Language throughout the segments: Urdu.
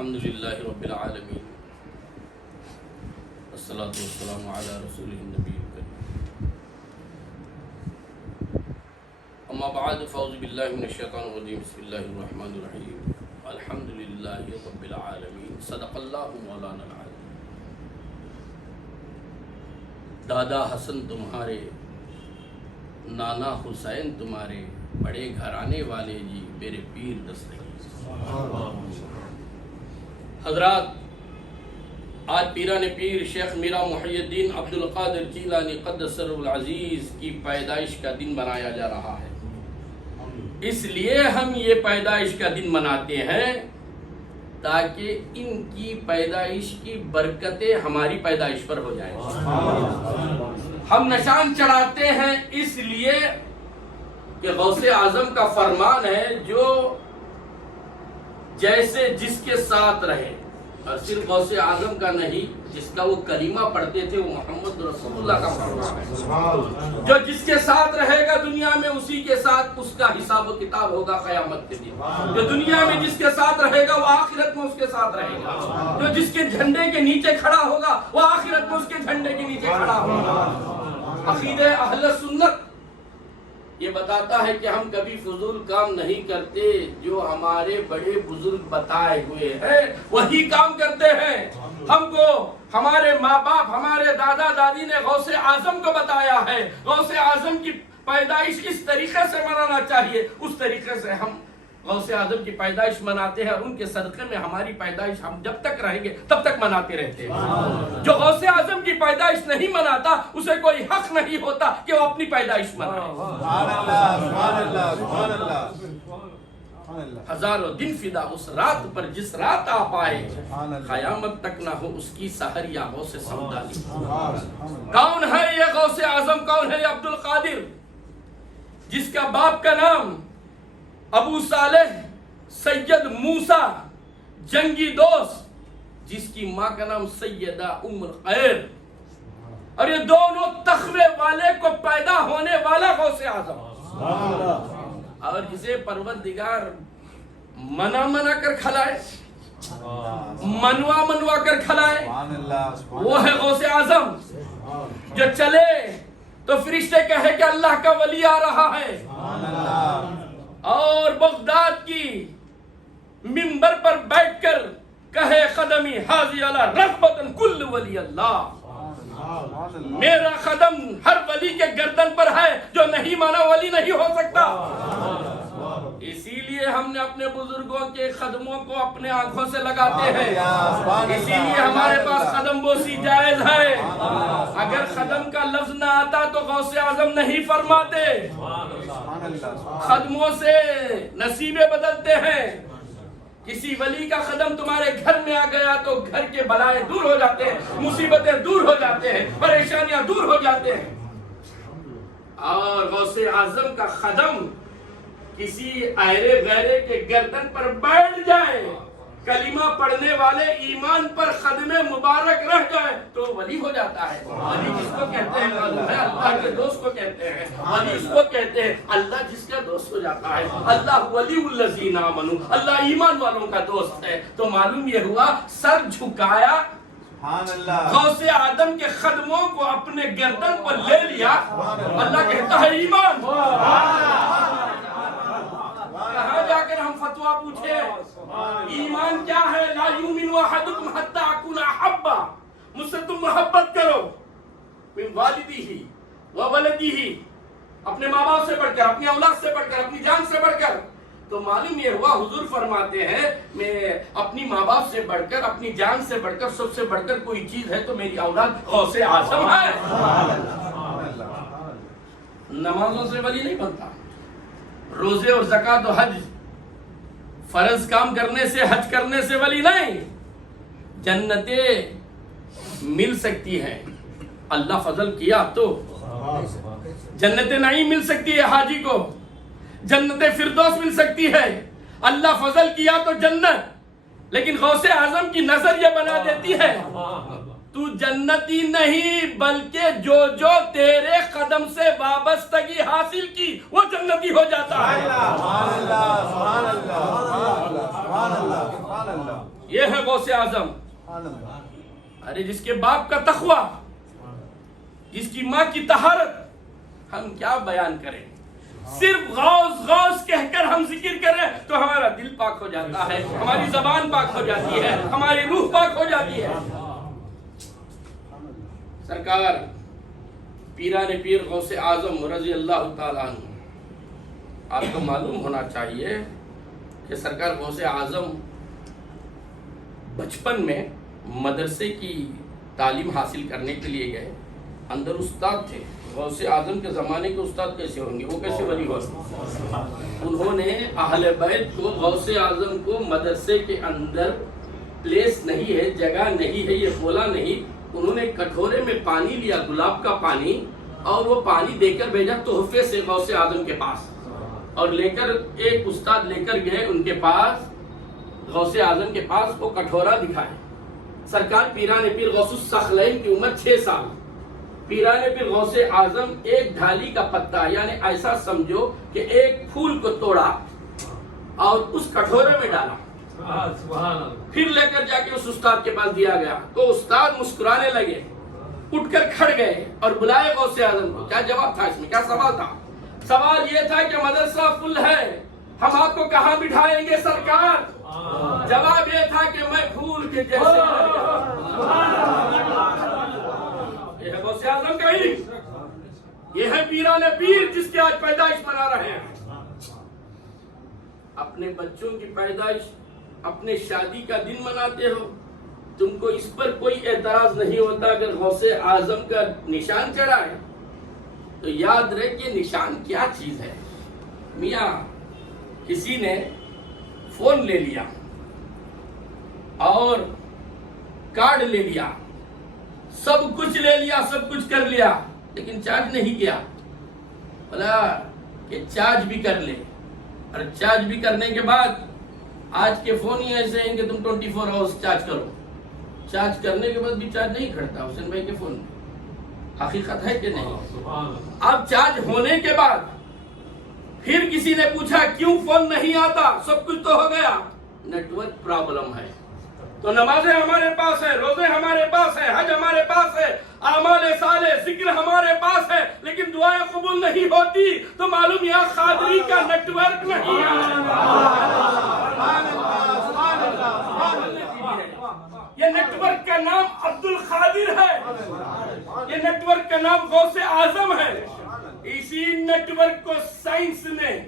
الحمدللہ رب العالمین والصلاة والسلام علی رسولہ النبی الکریم اما بعد فاعوذ باللہ من الشیطان الرجیم بسم اللہ الرحمن الرحیم الحمدللہ رب العالمین صدق اللہ مولانا العظیم۔ دادا حسن تمہارے، نانا حسین تمہارے، بڑے گھرانے والے جی میرے پیر دستگیر۔ حضرات، آج پیران پیر شیخ میرا محی الدین عبد القادر جیلانی قدس سرہ العزیز کی پیدائش کا دن منایا جا رہا ہے۔ اس لیے ہم یہ پیدائش کا دن مناتے ہیں تاکہ ان کی پیدائش کی برکتیں ہماری پیدائش پر ہو جائیں۔ ہم نشان چڑھاتے ہیں اس لیے کہ غوث اعظم کا فرمان ہے، جو جیسے جس کے ساتھ رہے، اور صرف غوث اعظم کا نہیں، جس کا وہ کلمہ پڑھتے تھے وہ محمد رسول اللہ کا فرمان ہے۔ جو جس کے ساتھ رہے گا دنیا میں، اسی کے ساتھ اس کا حساب و کتاب ہوگا قیامت کے دن۔ جو دنیا میں جس کے ساتھ رہے گا وہ آخرت میں اس کے ساتھ رہے گا۔ جو جس کے جھنڈے کے نیچے کھڑا ہوگا وہ آخرت میں اس کے جھنڈے کے نیچے کھڑا ہوگا۔ عقیدہ اہل سنت یہ بتاتا ہے کہ ہم کبھی فضول کام نہیں کرتے، جو ہمارے بڑے بزرگ بتائے ہوئے ہیں وہی کام کرتے ہیں۔ ہم کو ہمارے ماں باپ، ہمارے دادا دادی نے غوث اعظم کو بتایا ہے، غوث اعظم کی پیدائش اس طریقے سے منانا چاہیے، اس طریقے سے ہم غوث اعظم کی پیدائش مناتے ہیں، اور ان کے صدقے میں ہماری پیدائش ہم جب تک رہیں گے تب تک مناتے رہتے ہیں۔ جو غوث اعظم کی پیدائش نہیں مناتا اسے کوئی حق نہیں ہوتا کہ وہ اپنی پیدائش منائے۔ ہزاروں دن فدا اس رات پر جس رات آپ آئے، قیامت تک نہ ہو اس کی سحر یا غوث سمدانی۔ کون ہے یہ غوث اعظم؟ کون ہے یہ عبد القادر، جس کا باپ کا نام ابو صالح سید موسیٰ جنگی دوست، جس کی ماں کا نام سیدہ ام الخیر، اور یہ دونوں تخوے والے کو پیدا ہونے والا غوث اعظم، اور جسے پروردگار منا کر کھلائے، منوا کر کھلائے، وہ ہے غوث اعظم۔ جو چلے تو فرشتے کہے کہ اللہ کا ولی آ رہا ہے، اور بغداد کی منبر پر بیٹھ کر کہے قدمی حاضی علی رغبتن کل ولی اللہ، میرا قدم ہر ولی کے گردن پر ہے، جو نہیں مانا ولی نہیں ہو سکتا۔ اسی لیے ہم نے اپنے بزرگوں کے قدموں کو اپنے آنکھوں سے لگاتے ہیں، اسی لیے ہمارے پاس قدم بوسی جائز ہے۔ اگر قدم کا لفظ نہ آتا تو غوث اعظم نہیں فرماتے۔ قدموں سے نصیبیں بدلتے ہیں۔ کسی ولی کا قدم تمہارے گھر میں آ گیا تو گھر کے بلائیں دور ہو جاتے ہیں، مصیبتیں دور ہو جاتے ہیں، پریشانیاں دور ہو جاتے ہیں۔ اور غوث اعظم کا قدم کسی ایرے غیرے کے گردن پر بیٹھ جائے، کلمہ پڑھنے والے ایمان پر قدم مبارک رہ جائے تو ولی ہو جاتا ہے۔ ولی جس کو کہتے ہیں اللہ کے دوست کو کہتے ہیں، ولی اس کو کہتے ہیں اللہ جس کا دوست ہو جاتا ہے۔ اللہ ولی الذین آمنوا، اللہ ایمان والوں کا دوست ہے۔ تو معلوم یہ ہوا، سر جھکایا، غوث اعظم کے قدموں کو اپنے گردن پر لے لیا، اللہ کہتا ہے ایمان۔ کہاں جا کر ہم فتویٰ پوچھے ایمان کیا ہے؟ لا یؤمن احدکم حتی اکون احب، مجھ سے تم محبت کرو، من والدہ و ولدہ، اپنے ماں باپ سے بڑھ کر، اپنی اولاد سے بڑھ کر، اپنی جان سے بڑھ کر۔ تو معلوم یہ ہوا، حضور فرماتے ہیں میں اپنی ماں باپ سے بڑھ کر، اپنی جان سے بڑھ کر، سب سے بڑھ کر کوئی چیز ہے تو میری اولاد غوث اعظم ہے۔ نمازوں سے ولی نہیں بنتا، روزے اور زکوٰۃ و حج، فرض کام کرنے سے، حج کرنے سے ولی نہیں۔ جنتیں مل سکتی ہیں، اللہ فضل کیا تو جنت نعیم مل سکتی ہے حاجی کو، جنت فردوس مل سکتی ہے، اللہ فضل کیا تو جنت۔ لیکن غوث اعظم کی نظر یہ بنا دیتی ہے تو جنتی نہیں بلکہ جو جو تیرے قدم سے وابستگی حاصل کی وہ جنتی ہو جاتا ہے. یہ ہے غوث اعظم. ارے جس کے باپ کا تقوی، جس کی ماں کی طہارت، ہم کیا بیان کریں. صرف غوث غوث کہہ کر ہم ذکر کریں تو ہمارا دل پاک ہو جاتا ہے، ہماری زبان پاک ہو جاتی ہے، ہماری روح پاک ہو جاتی ہے. سرکار پیران پیر غوث اعظم رضی اللہ تعالیٰ عنہ، آپ کو معلوم ہونا چاہیے کہ سرکار غوث اعظم بچپن میں مدرسے کی تعلیم حاصل کرنے کے لیے گئے. اندر استاد تھے. غوث اعظم کے زمانے کے استاد کیسے ہوں گے، وہ کیسے ولی ہو؟ انہوں نے اہل بیت کو، غوث اعظم کو مدرسے کے اندر پلیس نہیں ہے، جگہ نہیں ہے، یہ بولا نہیں. انہوں نے کٹورے میں پانی لیا، گلاب کا پانی، اور وہ پانی دے کر بھیجا تحفے سے غوث اعظم کے پاس، اور لے کر ایک استاد لے کر گئے ان کے پاس، غوث اعظم کے پاس. وہ کٹورا دکھائے. سرکار پیران پیر غوث الثقلین کی عمر 6 سال. پیران پیر غوث اعظم ایک ڈھالی کا پتا، یعنی ایسا سمجھو کہ ایک پھول کو توڑا اور اس کٹورے میں ڈالا، پھر لے کر جا کے اس استاد کے پاس دیا گیا. تو استاد مسکرانے لگے، اٹھ کر کھڑ گئے اور بلائے غوث اعظم کو. کیا جواب تھا اس میں؟ کیا سوال تھا؟ سوال یہ تھا کہ مدرسہ فل ہے، ہم آپ کو کہاں بٹھائیں گے سرکار؟ جواب یہ تھا کہ میں پھول کے جیسے. یہ ہے غوث اعظم کا علم. یہ ہے پیران پیر جس کی آج پیدائش منا رہے ہیں. اپنے بچوں کی پیدائش، اپنے شادی کا دن مناتے ہو، تم کو اس پر کوئی اعتراض نہیں ہوتا. اگر غوث اعظم کا نشان چڑھا ہے تو یاد رہے کہ نشان کیا چیز ہے. میاں کسی نے فون لے لیا اور کارڈ لے لیا، سب کچھ لے لیا، سب کچھ کر لیا، لیکن چارج نہیں کیا. بولا کہ چارج بھی کر لے. اور چارج بھی کرنے کے بعد آج کے فون ہی ایسے ہیں کہ تم 24 آورز چارج کرو. چارج کرنے کے بعد بھی چارج نہیں کھڑتا حسین بھائی کے فون میں. حقیقت ہے کہ نہیں؟ اب چارج ہونے کے بعد پھر کسی نے پوچھا کیوں فون نہیں آتا؟ سب کچھ تو ہو گیا. نیٹ ورک پرابلم ہے. تو نمازیں ہمارے پاس ہے، روزے ہمارے پاس ہے، حج ہمارے پاس ہے، اعمال صالح ذکر ہمارے پاس ہے، لیکن دعائیں قبول نہیں ہوتی تو معلوم یا قادری کا نیٹ ورک نہیں ہے. یہ نیٹ ورک کا نام عبد القادر ہے، یہ نیٹ ورک کا نام غوث اعظم ہے. اسی نیٹ ورک کو سائنس نے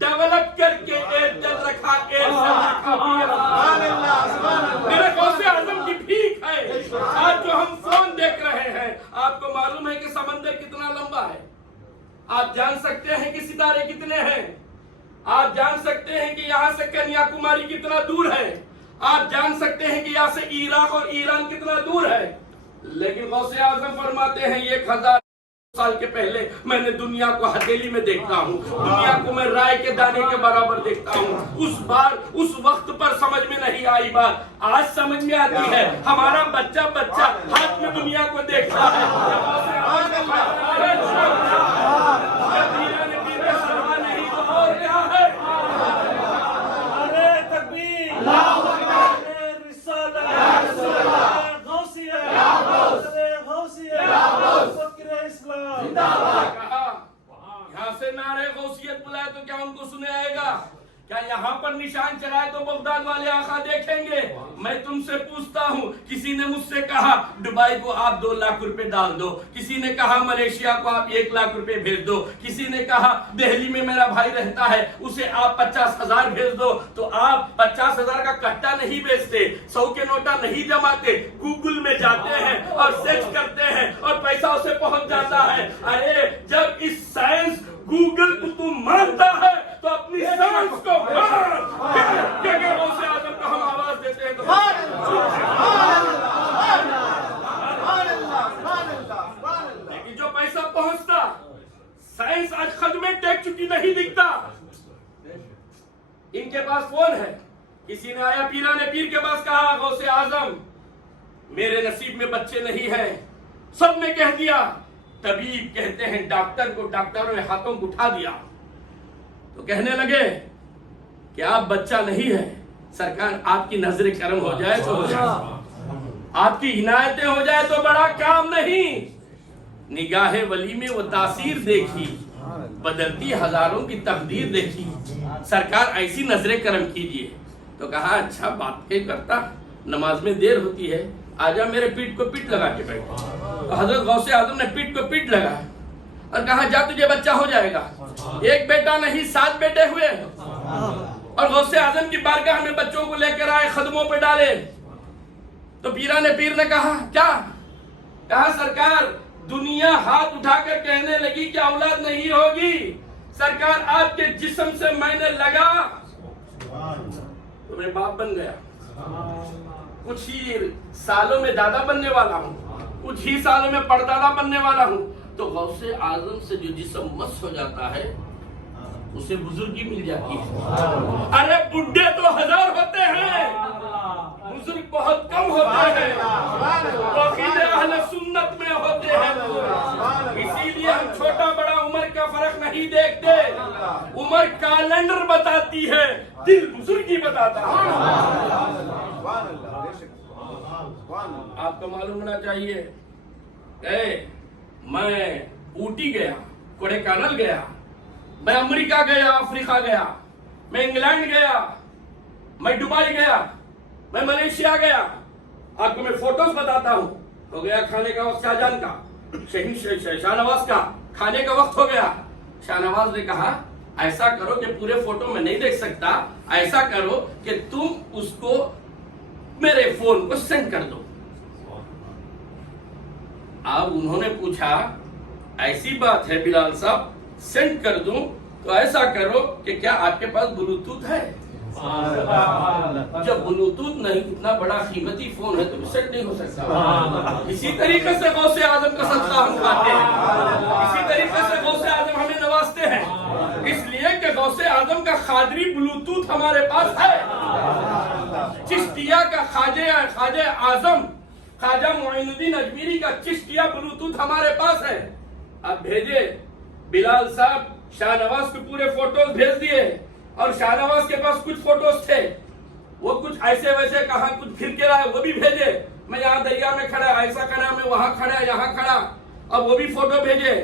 ڈیولپ کر کے ایئرٹیل رکھا، میرے غوث اعظم کی بھیک ہے. آج جو ہم فون دیکھ رہے ہیں، آپ کو معلوم ہے کہ سمندر کتنا لمبا ہے؟ آپ جان سکتے ہیں کہ ستارے کتنے ہیں؟ آپ جان سکتے ہیں کہ یہاں سے کنیا کماری کتنا دور ہے؟ آپ جان سکتے ہیں کہ یہاں سے عراق اور ایران کتنا دور ہے؟ لیکن غوث اعظم فرماتے ہیں 1000 سال کے پہلے میں نے دنیا کو ہتھیلی میں دیکھتا ہوں، دنیا کو میں رائے کے دانے کے برابر دیکھتا ہوں. اس وقت پر سمجھ میں نہیں آئی بات، آج سمجھ میں آتی ہے. ہمارا بچہ ہاتھ میں دنیا کو دیکھتا ہے. نہیں تو اور کیا ہے؟ ارے تکبیر، یہاں سے نعرے غوثیت بلائے تو کیا ان کو سنے آئے گا؟ کیا یہاں پر نشان چڑھائے تو بغداد والے آقا دیکھیں گے؟ میں تم سے پوچھتا ہوں، کسی نے مجھ سے کہا دبئی کو آپ 2 لاکھ روپے ڈال دو، کسی نے کہا ملیشیا کو آپ 1 لاکھ روپے بھیج دو، کسی نے کہا دہلی میں میرا بھائی رہتا ہے اسے آپ 50,000 بھیج دو. تو آپ 50,000 کا کٹا نہیں بیچتے، 100 کے نوٹا نہیں جماتے، گوگل میں جاتے ہیں اور سرچ کرتے ہیں اور پیسہ اسے پہنچ جاتا ہے. ارے جب اس سائنس گوگل کو تم مانتا ہے تو اپنی سائنس کو مان. کہ غوث اعظم کو ہم آواز دیتے ہیں تو لیکن جو پیسہ پہنچتا، سائنس آج خدمے ٹیک چکی نہیں دکھتا. ان کے پاس فون ہے. کسی نے آیا پیران پیر کے پاس، کہا غوث اعظم میرے نصیب میں بچے نہیں ہیں. سب نے کہہ دیا. طبیب کہتے ہیں ڈاکٹر کو, ڈاکٹروں نے ہاتھوں کو اٹھا دیا تو کہنے لگے کہ آپ بچہ نہیں ہے, سرکار آپ کی نظر کرم ہو جائے تو ہو جائے, آپ کی عنایتیں ہو جائے تو بڑا کام نہیں. نگاہ ولی میں وہ تاثیر دیکھی, بدلتی ہزاروں کی تقدیر دیکھی. سرکار ایسی نظر کرم کیجئے. تو کہا اچھا بات کیا کرتا, نماز میں دیر ہوتی ہے, آجا میرے پیٹ کو پیٹ لگا کے بیٹھا. تو حضرت غوث اعظم نے پیٹ کو پیٹ لگا اور کہا جا تجھے بچہ ہو جائے گا. ایک بیٹا نہیں 7 بیٹے ہوئے. اور غوث اعظم کی بارگاہ میں بچوں کو لے کر آئے, خدموں پہ ڈالے. تو پیر نے کہا کیا؟ کہا سرکار دنیا ہاتھ اٹھا کر کہنے لگی کہ اولاد نہیں ہوگی. سرکار آپ کے جسم سے میں نے لگا تو میں باپ بن گیا. کچھ ہی سالوں میں دادا بننے والا ہوں, کچھ ہی سالوں میں پردادا بننے والا ہوں. تو غوث اعظم سے جو جسم مس ہو جاتا ہے اسے بزرگی مل جاتی ہے. ارے بڈھے تو 1000 ہوتے ہیں, بزرگ بہت کم ہوتے ہیں. عقیدے اہل سنت میں ہوتے ہیں. اسی لیے ہم چھوٹا بڑا عمر کا فرق نہیں دیکھتے. عمر کیلنڈر بتاتی ہے, دل بزرگی بتاتا ہے. آپ کو معلوم ہونا چاہیے میں اوٹی گیا, کوڑے کانل گیا, میں امریکہ گیا, افریقہ گیا, میں انگلینڈ گیا, میں دبئی گیا, میں ملیشیا گیا. آپ کو میں فوٹوز بتاتا ہوں. ہو گیا کھانے کا وقت شاہجہاں کا, شاہ نواز کا کھانے کا وقت ہو گیا. شاہ نواز نے کہا ایسا کرو کہ پورے فوٹو میں نہیں دیکھ سکتا, ایسا کرو کہ تم اس کو میرے فون کو سینڈ کر دو. اب انہوں نے پوچھا ایسی بات ہے بلال صاحب سینڈ کر دوں, تو ایسا کرو کہ کیا آپ کے پاس بلوٹوتھ ہے؟ جب بلوٹوتھ نہیں, اتنا بڑا قیمتی فون ہے تو سیٹ نہیں ہو سکتا. اسی طریقے سے غوث اعظم کا صدقہ ہم کھاتے ہیں, اسی طریقے سے غوث اعظم ہمیں نوازتے ہیں. اس لیے کہ غوث اعظم کا قادری بلوٹوتھ ہمارے پاس ہے. چشتیہ کا خواجہ اعظم خواجہ معین الدین اجمیری کا چشتیہ بلوٹوتھ ہمارے پاس ہے. اب بھیجے بلال صاحب شاہ نواز کو پورے فوٹوز بھیج دیے. اور شاہ نواز کے پاس کچھ فوٹوز تھے, وہ کچھ ایسے ویسے کہاں کچھ پھر کے رہا, وہ بھی بھیجے. میں یہاں دریا میں کھڑا, ایسا کھڑا, میں وہاں کھڑا, یہاں کھڑا. اب وہ بھی فوٹو بھیجے.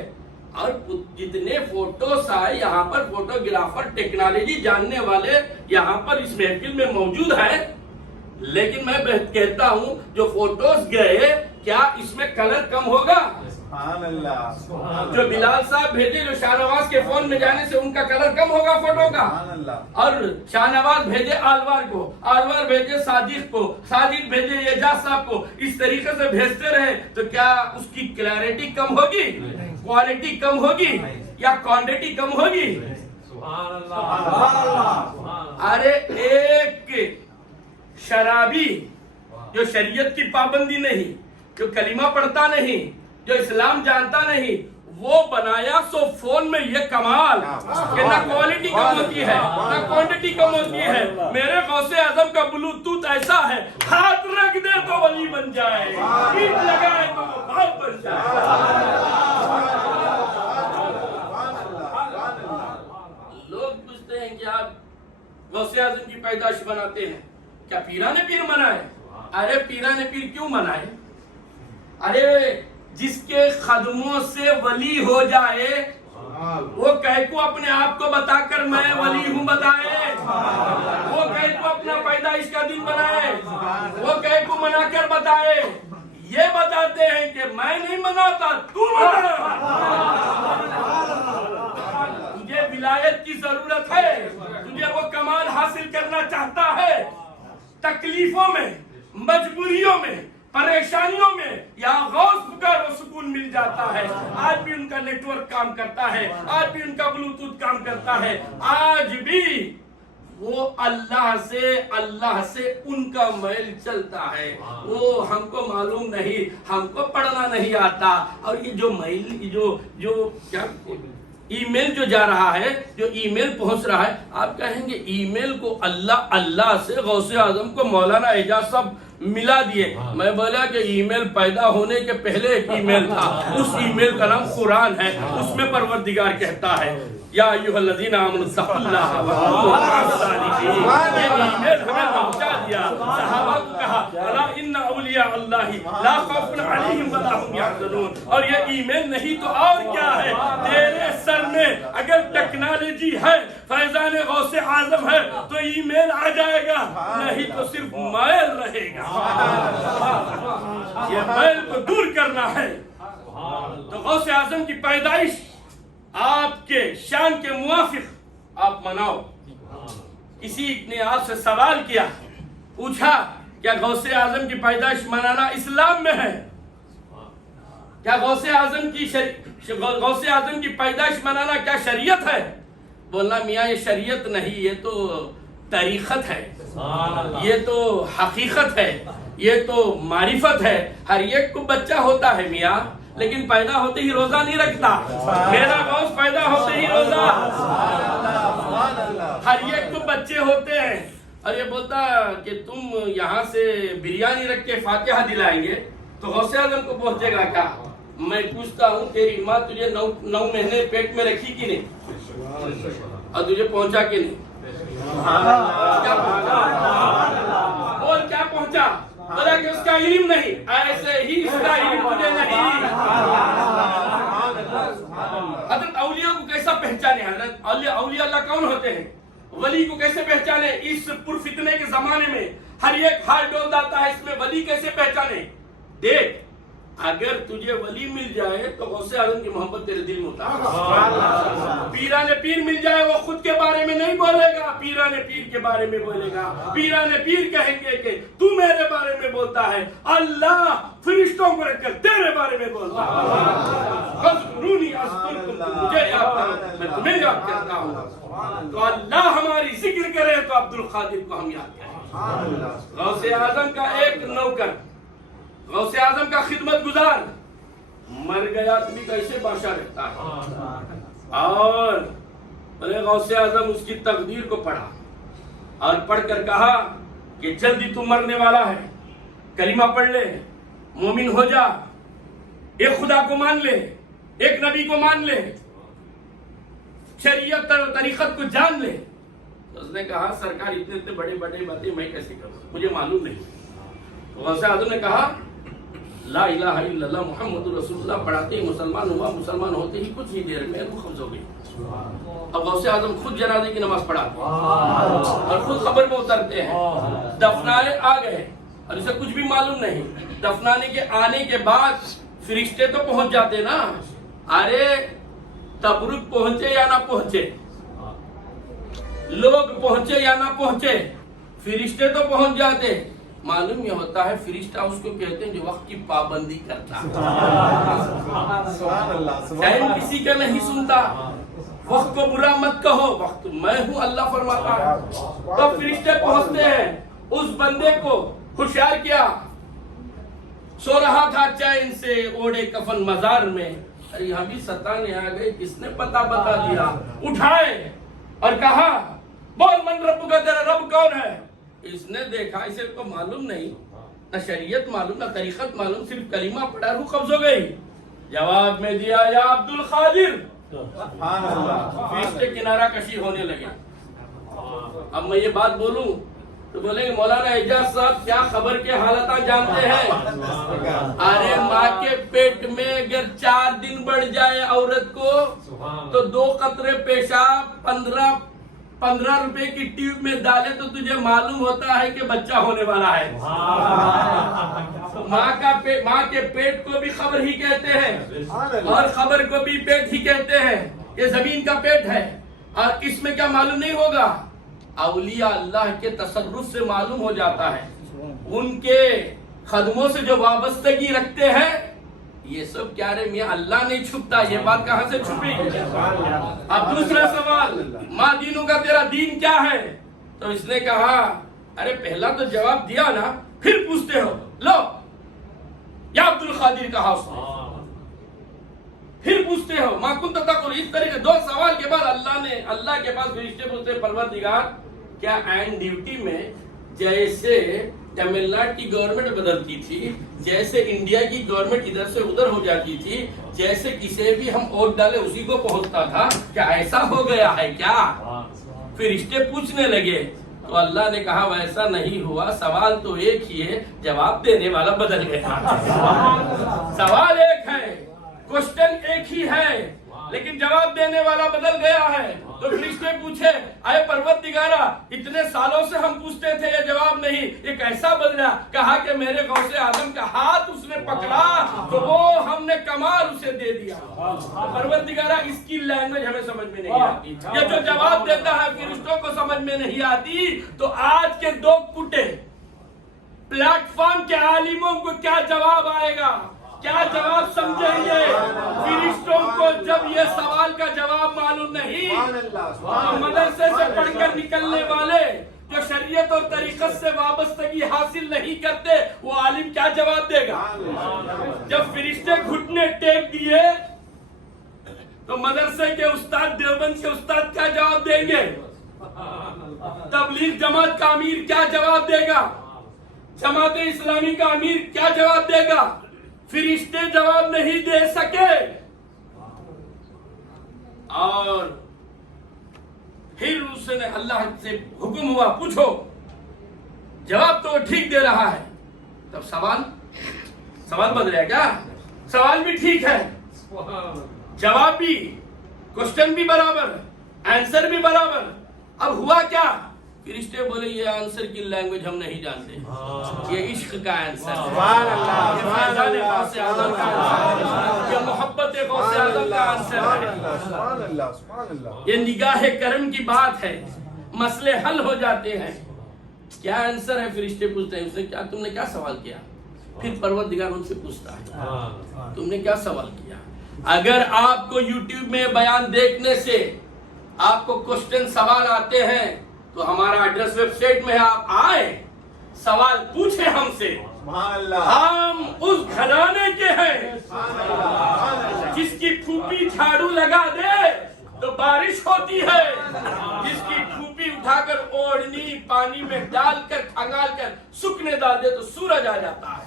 اور جتنے فوٹوز آئے یہاں پر فوٹوگرافر ٹیکنالوجی جاننے والے یہاں پر اس محفل میں موجود ہیں. لیکن میں کہتا ہوں جو فوٹوز گئے کیا اس میں کلر کم ہوگا؟ جو بلال صاحب بھیجے جو شاہ نواز کے فون میں جانے سے ان کا کلر کم ہوگا فوٹو کا. اور شاہ نواز بھیجے آلوار کو, آلوار بھیجے صادق کو, صادق بھیجے اعجاز صاحب کو. اس طریقے سے بھیجتے رہے تو کیا اس کی کلیئرٹی کم ہوگی, کوالٹی کم ہوگی یا کوانٹٹی کم ہوگی؟ ارے ایک شرابی جو شریعت کی پابندی نہیں, جو کلمہ پڑھتا نہیں, جو اسلام جانتا نہیں, وہ بنایا سو فون میں یہ کمال کہ نہ کوالٹی کم ہوتی ہے نہ کوانٹٹی کم ہوتی ہے. میرے غوث اعظم کا بلوٹوتھ ایسا ہے, ہاتھ رکھ دے تو ولی بن جائے, پیٹ لگائے تو وہ باپ بن جائے. لوگ پوچھتے ہیں کہ آپ غوث اعظم کی پیدائش مناتے ہیں, کیا پیرانے پیر منائے؟ ارے پیرانے پیر کیوں منائے؟ ارے جس کے قدموں سے ولی ہو جائے وہ کہہ کو اپنے آپ کو بتا کر میں ولی ہوں بتائے, وہ کہہ کو اپنا پیدائش کا دن بنائے, وہ کہہ کو منا کر بتائے. یہ بتاتے ہیں کہ میں نہیں مناتا, تو منا. تجھے ولایت کی ضرورت ہے, تجھے وہ کمال حاصل کرنا چاہتا ہے, تکلیفوں میں, مجبوریوں میں, پریشانیوں میں یا غوث کا سکون مل جاتا ہے. آج بھی ان کا نیٹ ورک کام کرتا ہے, آج بھی ان کا بلوٹوتھ کام کرتا ہے, آج بھی وہ اللہ سے ان کا میل چلتا ہے. وہ ہم کو معلوم نہیں, ہم کو پڑھنا نہیں آتا. اور یہ جو میل جو کیا ای میل جو جا رہا ہے، جو ای میل پہنچ رہا ہے، آپ کہیں گے ای میل کو اللہ سے غوث اعظم کو مولانا اعجاز صاحب ملا دیے. میں بولا کہ ای میل پیدا ہونے کے پہلے ایک ای میل تھا، اس ای میل کا نام قرآن ہے، اس میں پروردگار کہتا ہے یا ایھا الذین آمنوا اتقوا اللہ وکونوا مع الصادقین. یہ ای میل ہمیں پہنچا دیا. صحابہ کو کہا الا ان اولیاء اللہ لا خوف علیہم ولا هم یحزنون. اور یہ ای میل نہیں تو اور کیا ہے؟ تیرے سر میں اگر ٹیکنالوجی ہے، فیضان غوث اعظم ہے تو ای میل آ جائے گا، نہیں تو صرف میل رہے گا. یہ میل کو دور کرنا ہے. تو غوث اعظم کی پیدائش آپ کے شان کے موافق آپ مناؤ. کسی نے آپ سے سوال کیا، پوچھا کیا غوث اعظم کی پیدائش منانا اسلام میں ہے؟ کیا غوث اعظم کی پیدائش منانا کیا شریعت ہے؟ بولنا میاں یہ شریعت نہیں، یہ تو طریقت ہے، یہ تو حقیقت ہے، یہ تو معرفت ہے. ہر ایک کو بچہ ہوتا ہے میاں، لیکن پیدا ہوتے ہی روزہ نہیں رکھتا. میرا غوث پیدا ہوتے ہی روزہ. ہر ایک کو بچے ہوتے ہیں. اور یہ بولتا کہ تم یہاں سے بریانی رکھ کے فاتحہ دلائیں گے تو غوث اعظم کو پہنچے گا کیا؟ میں پوچھتا ہوں تیری ماں تجھے 9 مہینے پیٹ میں رکھی کہ نہیں، اور تجھے پہنچا کہ نہیں؟ کیا پہنچا؟ بول کیا پہنچا؟ بولا کہ اس کا علم نہیں، ایسے ہی اس کا علم تجھے نہیں. حضرت اولیاء کو کیسا پہچانے؟ حضرت اولیاء اللہ کون ہوتے ہیں؟ ولی کو کیسے پہچانے؟ اس پرفتنے کے زمانے میں ہر ایک ہار ڈول جاتا ہے، اس میں ولی کیسے پہچانے؟ دیکھ، اگر تجھے ولی مل جائے تو غوث اعظم کی محبت تیرے دل میں اتار. پیران پیر مل جائے، وہ خود کے بارے میں نہیں بولے گا، پیران پیر کے بارے میں بولے گا. پیران پیر کہیں گے کہ تو میرے بارے میں بولتا ہے، اللہ فرشتوں کو رکھ کر تیرے بارے میں بولتا ہے. فاذکرونی اذکرکم، مجھے یاد کرو میں تمہیں یاد کرتا ہوں. تو اللہ ہماری ذکر کرے تو عبد القادر کو ہم یاد کریں. غوث اعظم کا ایک نوکر، غوث اعظم کا خدمت گزار مر گیا تو بھی کیسے بادشاہ رہتا ہے. اور غوث اعظم اس کی تقدیر کو پڑھا اور پڑھ کر کہا کہ جلدی تو مرنے والا ہے، کلمہ پڑھ لے، مومن ہو جا، ایک خدا کو مان لے، ایک نبی کو مان لے، شریعت اور طریقت کو جان لے. اس نے کہا سرکار اتنے بڑے باتیں میں کیسے کروں، مجھے معلوم نہیں. غوث اعظم نے کہا لا الہ الا اللہ محمد رسول اللہ پڑھاتے ہی مسلمان ہوا. مسلمان ہوتے ہی کچھ ہی دیر میں روح قبض ہو گئی. اب غوث اعظم خود جنازے کی نماز پڑھاتے ہیں اور خود خبر میں اترتے ہیں. دفنانے آ گئے اور اسے کچھ بھی معلوم نہیں. دفنانے کے آنے کے بعد فرشتے تو پہنچ جاتے نا. ارے تبرک پہنچے یا نہ پہنچے، لوگ پہنچے یا نہ پہنچے، فرشتے تو پہنچ جاتے. معلوم یہ ہوتا ہے فرشتہ اس کو کہتے ہیں جو وقت کی پابندی کرتا ہے. ٹائم کسی کا نہیں سنتا. وقت کو برا مت کہو، وقت میں ہوں اللہ فرماتا ہے. تو فرشتے پہنچتے ہیں، اس بندے کو ہوشیار کیا. سو رہا تھا چین سے اوڑے کفن مزار میں. ارے یہاں بھی ستانے آ گئے، کس نے پتا بتا دیا. اٹھائے اور کہا بول من رب کا، تیرا رب کون ہے؟ اس نے دیکھا اسے تو معلوم نہیں، نہ شریعت معلوم نہ طریقت معلوم، صرف کلمہ پڑھا روح قبض ہو گئی. جواب میں دیا یا عبد القادر. فرشتے کنارہ کشی ہونے لگے. اب میں یہ بات بولوں تو بولیں گے مولانا اعجاز صاحب کیا خبر کے حالات جانتے ہیں؟ ارے ماں کے پیٹ میں اگر 4 دن بڑھ جائے عورت کو تو 2 قطرے پیشاب 15 روپے کی ٹیوب میں ڈالے تو تجھے معلوم ہوتا ہے کہ بچہ ہونے والا ہے. ماں کے پیٹ کو بھی خبر ہی کہتے ہیں اور خبر کو بھی پیٹ ہی کہتے ہیں. یہ زمین کا پیٹ ہے. اور اس میں کیا معلوم نہیں ہوگا؟ اولیاء اللہ کے تصرف سے معلوم ہو جاتا ہے. ان کے قدموں سے جو وابستگی رکھتے ہیں یہ سب کیا رہے میاں اللہ نہیں چھپتا. یہ بات کہاں سے چھپی؟ اب دوسرا سوال، ماں دینوں کا تیرا دین کیا ہے؟ تو اس نے کہا ارے پہلا تو جواب دیا نا، پھر پوچھتے ہو. لو یا عبد القادر کہا اس نے. پھر پوچھتے ہو ما کنت تقول، اس طریقے 2 سوال کے بعد اللہ کے پاس فرشتے پوچھتے پروردگار کیا عین ڈیوٹی میں جیسے تمل ناڈو کی گورنمنٹ بدلتی تھی، جیسے انڈیا کی گورنمنٹ ادھر سے ادھر ہو جاتی تھی، جیسے کسی بھی ہم ووٹ ڈالے اسی کو پہنچتا تھا، کیا ایسا ہو گیا ہے کیا؟ فرشتے پوچھنے لگے تو اللہ نے کہا ویسا نہیں ہوا، سوال تو ایک ہی ہے، جواب دینے والا بدل گیا۔ سوال ایک ہے، کوشچن ایک ہی ہے، لیکن جواب دینے والا بدل گیا ہے۔ تو فرشتے پوچھے اے پروردگارا اتنے سالوں سے ہم پوچھتے تھے یہ جواب نہیں، یہ کیسا بدلا؟ کہا کہ میرے غوث اعظم کا ہاتھ اس نے پکڑا تو وہ ہم نے کمال اسے دے دیا۔ پروردگارا اس کی لینگویج ہمیں سمجھ میں نہیں آتی، یہ جو جواب دیتا ہے فرشتوں کو سمجھ میں نہیں آتی، تو آج کے 2 کٹے پلیٹ فارم کے عالموں کو کیا جواب آئے گا؟ کیا جواب سمجھیں گے؟ فرشتوں کو جب یہ سوال کا جواب معلوم نہیں، تو مدرسے سے پڑھ کر نکلنے والے جو شریعت اور طریقت سے وابستگی حاصل نہیں کرتے وہ عالم کیا جواب دے گا؟ جب فرشتے گھٹنے ٹیک دیے تو مدرسے کے استاد، دیوبند کے استاد کیا جواب دیں گے؟ تبلیغ جماعت کا امیر کیا جواب دے گا؟ جماعت اسلامی کا امیر کیا جواب دے گا؟ فرشتے جواب نہیں دے سکے۔ اور پھر اس نے اللہ سے حکم ہوا پوچھو، جواب تو ٹھیک دے رہا ہے، تب سوال بدلے کیا؟ سوال بھی ٹھیک ہے، جواب بھی، کوشچن بھی برابر، آنسر بھی برابر، اب ہوا کیا؟ فرشتے بولے یہ آنسر کی لینگویج ہم نہیں جانتے، یہ عشق کا آنسر ہے، یہ فیضان غوث اعظم کا آنسر ہے، یہ محبت غوث اعظم کا آنسر ہے، یہ نگاہ کرم کی بات ہے، مسئلے حل ہو جاتے ہیں۔ کیا آنسر ہے؟ فرشتے پوچھتے ہیں اس نے کیا، تم نے کیا سوال کیا؟ پھر پروردگار ان سے پوچھتا ہے تم نے کیا سوال کیا؟ اگر آپ کو یوٹیوب میں بیان دیکھنے سے آپ کو کوشچن سوال آتے ہیں تو ہمارا ایڈریس ویب سائٹ میں ہے، آپ آئے سوال پوچھیں ہم سے، ہم اس گھرانے کے ہیں جس کی پھوپھی جھاڑو لگا دے تو بارش ہوتی ہے، جس کی پھوپھی اٹھا کر اوڑھنی پانی میں ڈال کر کھنگال کر سکنے ڈال دے تو سورج آ جاتا ہے۔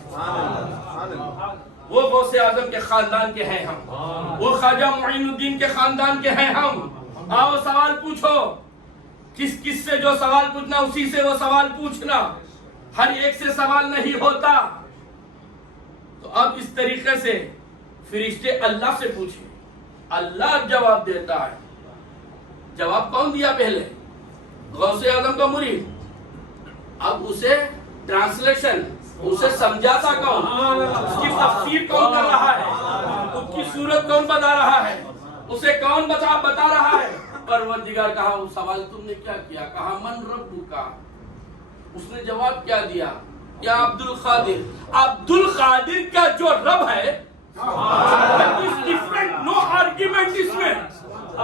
وہ غوث اعظم کے خاندان کے ہیں ہم، وہ خواجہ معین الدین کے خاندان کے ہیں ہم۔ آؤ سوال پوچھو، کس سے جو سوال پوچھنا اسی سے وہ سوال پوچھنا، ہر ایک سے سوال نہیں ہوتا۔ تو اب اس طریقے سے فرشتے اللہ سے پوچھیں، اللہ جواب دیتا ہے۔ جواب کون دیا پہلے؟ غوث اعظم کا مرید۔ اب اسے ٹرانسلیشن، اسے سمجھاتا کون؟ اس کی تفسیر کون کر رہا ہے؟ اس کی صورت کون بتا رہا ہے؟ اسے کون بتا رہا ہے؟ پروردگار کہا وہ سوال تم نے کیا کیا؟ کہا من ربک کا۔ اس نے جواب کیا دیا؟ یا عبد القادر۔ عبد القادر کا جو رب ہے نو آرگیومنٹ اس میں،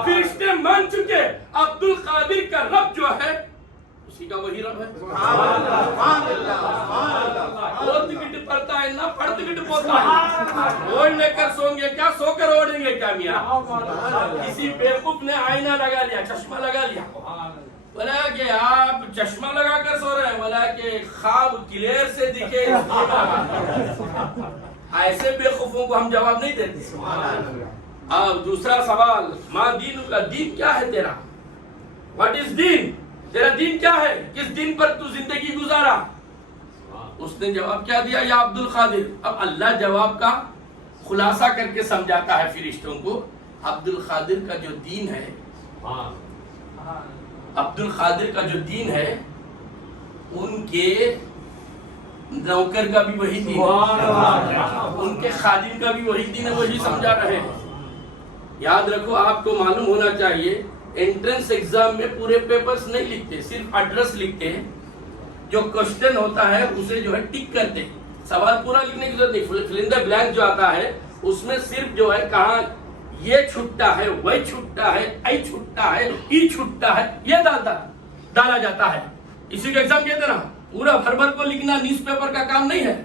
فرشتے مان چکے عبد القادر کا رب جو ہے اسی کا وہی رب ہے۔ وہ ٹکٹ پڑتا ہے نہ پڑ ٹکٹ پوتا ہے، اوڑھ لے کر سوئیں گے کیا، سو کر اوڑھیں گے کیا میاں؟ کسی بیوقوف نے آئینہ لگا لیا، چشمہ لگا لیا، بولا کہ آپ چشمہ لگا کر سو رہے ہیں، بولا کہ خواب کلیئر سے دکھے، ایسے بیوقوفوں کو ہم جواب نہیں دیتے۔ اب دوسرا سوال، ماں دین کا، دین کیا ہے تیرا؟ واٹ از دین؟ تیرا دین کیا ہے؟ کس دین پر تو زندگی گزارا؟ اس نے جواب کیا دیا؟ یا عبد القادر۔ اب اللہ جواب کا خلاصہ کر کے سمجھاتا ہے فرشتوں کو، عبد القادر کا جو دین ہے، عبد القادر کا جو دین ہے ان کے نوکر کا بھی وہی دین ہے، ان کے خادم کا بھی وہی دین ہے، وہی سمجھا رہے ہیں۔ یاد رکھو، آپ کو معلوم ہونا چاہیے انٹرنس ایگزام میں پورے پیپرز نہیں لکھتے، صرف ایڈریس لکھتے ہیں، جو کوشچن ہوتا ہے اسے جو ہے ٹک کرتے ہیں، سوال پورا لکھنے کی ضرورت نہیں، فل ان دی بلینک جو آتا ہے اس میں صرف جو ہے کہاں یہ چھٹا ہے، وہ چھٹا ہے، ای چھٹا ہے، ای چھٹا ہے، یہ ڈالا جاتا ہے۔ اسی کو ایگزام کہتے نا، پورا بھر کو لکھنا نیوز پیپر کا کام نہیں ہے،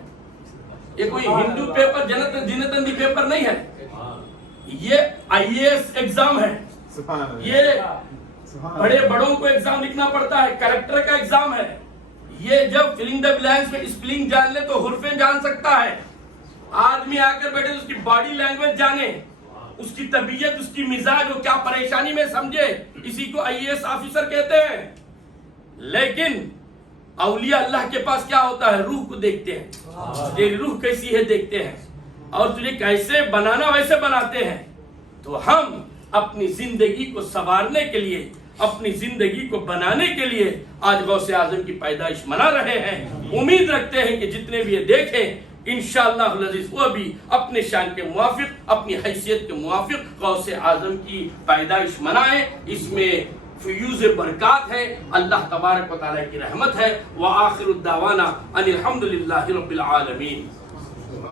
یہ کوئی ہندو پیپر جنتندی پیپر نہیں ہے، یہ IAS ایگزام ہے، یہ بڑے بڑوں کو ایگزام لکھنا پڑتا ہے، کریکٹر کا ایگزام ہے. یہ جب فلنگ دا بلینکس میں اسپیلنگ جان لے تو حرفیں جان سکتا ہے. آدمی آ کر بیٹھے اس کی باڈی لینگویج جانے، اس کی طبیعت، اس کی مزاج، وہ کیا پریشانی میں سمجھے، اسی کو IAS آفیسر کہتے ہیں. لیکن اولیاء اللہ کے پاس کیا ہوتا ہے؟ روح کو دیکھتے ہیں، تیری روح کیسی ہے دیکھتے ہیں، اور تجھے کیسے بنانا ویسے بناتے ہیں. تو ہم اپنی زندگی کو سنوارنے کے لیے، اپنی زندگی کو بنانے کے لیے آج غوث اعظم کی پیدائش منا رہے ہیں. امید رکھتے ہیں کہ جتنے بھی یہ دیکھیں انشاءاللہ العزیز وہ بھی اپنے شان کے موافق، اپنی حیثیت کے موافق غوث اعظم کی پیدائش منائیں. اس میں فیوز برکات ہے، اللہ تبارک و تعالیٰ کی رحمت ہے. وآخر الدعوانا ان الحمدللہ رب العالمین.